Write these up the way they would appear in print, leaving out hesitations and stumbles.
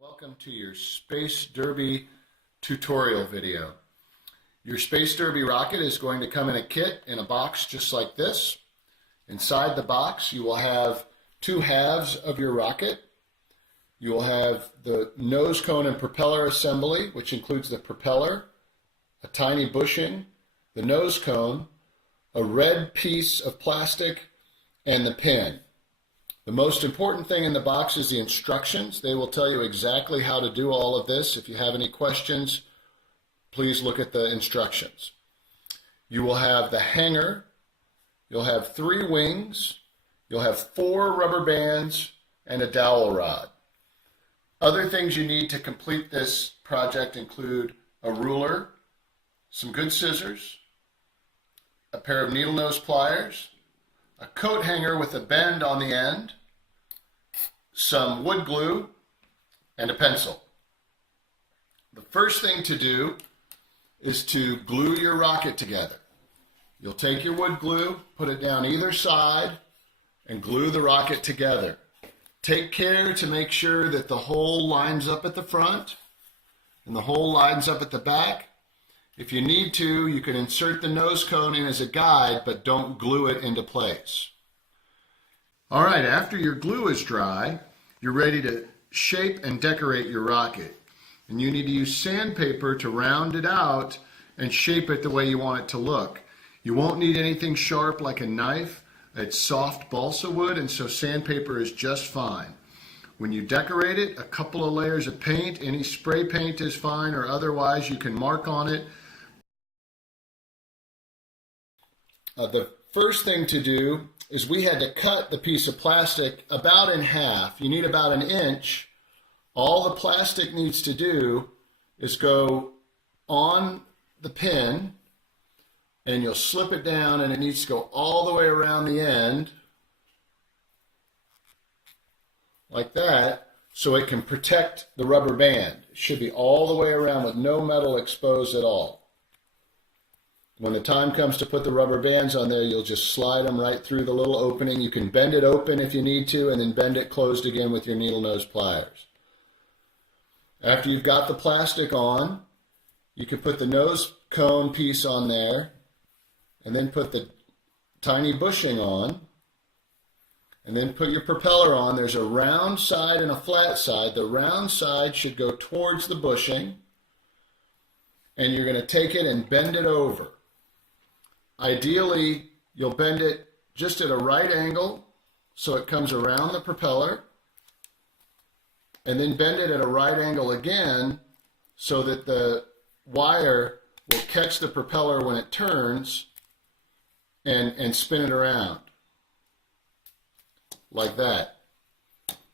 Welcome to your Space Derby tutorial video. Your Space Derby rocket is going to come in a kit in a box just like this. Inside the box you will have two halves of your rocket. You will have the nose cone and propeller assembly, which includes the propeller, a tiny bushing, the nose cone, a red piece of plastic, and the pin. The most important thing in the box is the instructions. They will tell you exactly how to do all of this. If you have any questions, please look at the instructions. You will have the hanger. You'll have 3 wings. You'll have 4 rubber bands and a dowel rod. Other things you need to complete this project include a ruler, some good scissors, a pair of needle nose pliers, a coat hanger with a bend on the end, some wood glue, and a pencil. The first thing to do is to glue your rocket together. You'll take your wood glue, put it down either side, and glue the rocket together. Take care to make sure that the hole lines up at the front and the hole lines up at the back. If you need to, you can insert the nose cone in as a guide, but don't glue it into place. All right, after your glue is dry, you're ready to shape and decorate your rocket. And you need to use sandpaper to round it out and shape it the way you want it to look. You won't need anything sharp like a knife. It's soft balsa wood, and so sandpaper is just fine. When you decorate it, a couple of layers of paint, any spray paint is fine, or otherwise you can mark on it. The first thing to do is we had to cut the piece of plastic about in half. You need about 1 inch. All the plastic needs to do is go on the pin, and you'll slip it down, and it needs to go all the way around the end like that, so it can protect the rubber band. It should be all the way around with no metal exposed at all. When the time comes to put the rubber bands on there, you'll just slide them right through the little opening. You can bend it open if you need to, and then bend it closed again with your needle nose pliers. After you've got the plastic on, you can put the nose cone piece on there, and then put the tiny bushing on, and then put your propeller on. There's a round side and a flat side. The round side should go towards the bushing, and you're going to take it and bend it over. Ideally, you'll bend it just at a right angle so it comes around the propeller, and then bend it at a right angle again so that the wire will catch the propeller when it turns and spin it around like that.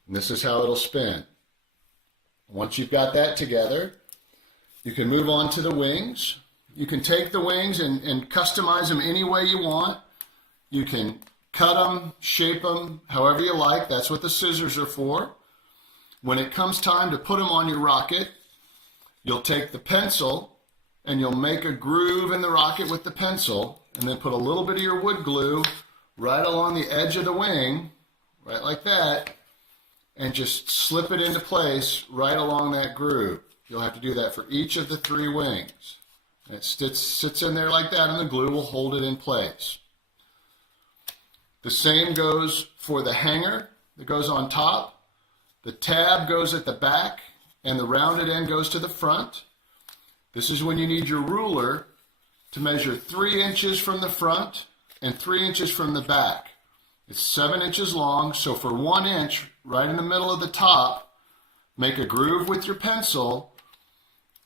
And this is how it'll spin. Once you've got that together, you can move on to the wings. You can take the wings and customize them any way you want. You can cut them, shape them, however you like. That's what the scissors are for. When it comes time to put them on your rocket, you'll take the pencil and you'll make a groove in the rocket with the pencil, and then put a little bit of your wood glue right along the edge of the wing, right like that, and just slip it into place right along that groove. You'll have to do that for each of the 3 wings. And it sits in there like that, and the glue will hold it in place. The same goes for the hanger that goes on top. The tab goes at the back, and the rounded end goes to the front. This is when you need your ruler to measure 3 inches from the front and 3 inches from the back. It's 7 inches long, so for 1 inch, right in the middle of the top, make a groove with your pencil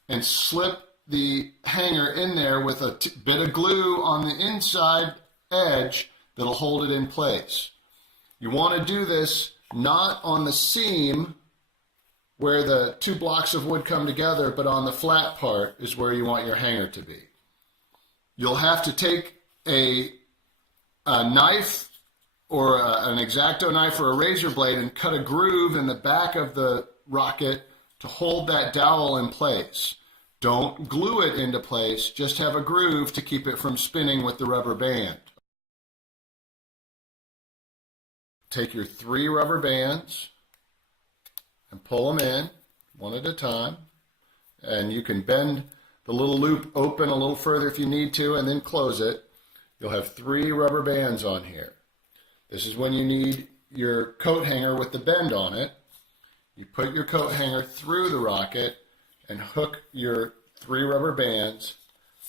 and slip the hanger in there with a bit of glue on the inside edge that'll hold it in place. You want to do this not on the seam where the 2 blocks of wood come together, but on the flat part is where you want your hanger to be. You'll have to take a knife or an X-Acto knife or a razor blade and cut a groove in the back of the rocket to hold that dowel in place. Don't glue it into place, just have a groove to keep it from spinning with the rubber band. Take your 3 rubber bands and pull them in. one at a time. And you can bend the little loop open a little further if you need to, and then close it. You'll have 3 rubber bands on here. This is when you need your coat hanger with the bend on it. You put your coat hanger through the rocket and hook your 3 rubber bands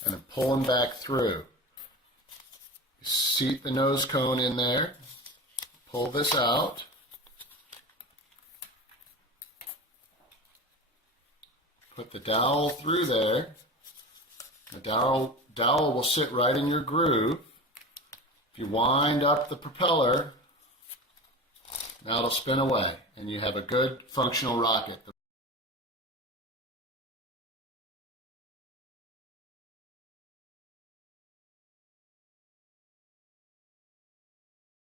and then pull them back through. You seat the nose cone in there, pull this out, put the dowel through there. The dowel will sit right in your groove. If you wind up the propeller, now it'll spin away and you have a good functional rocket.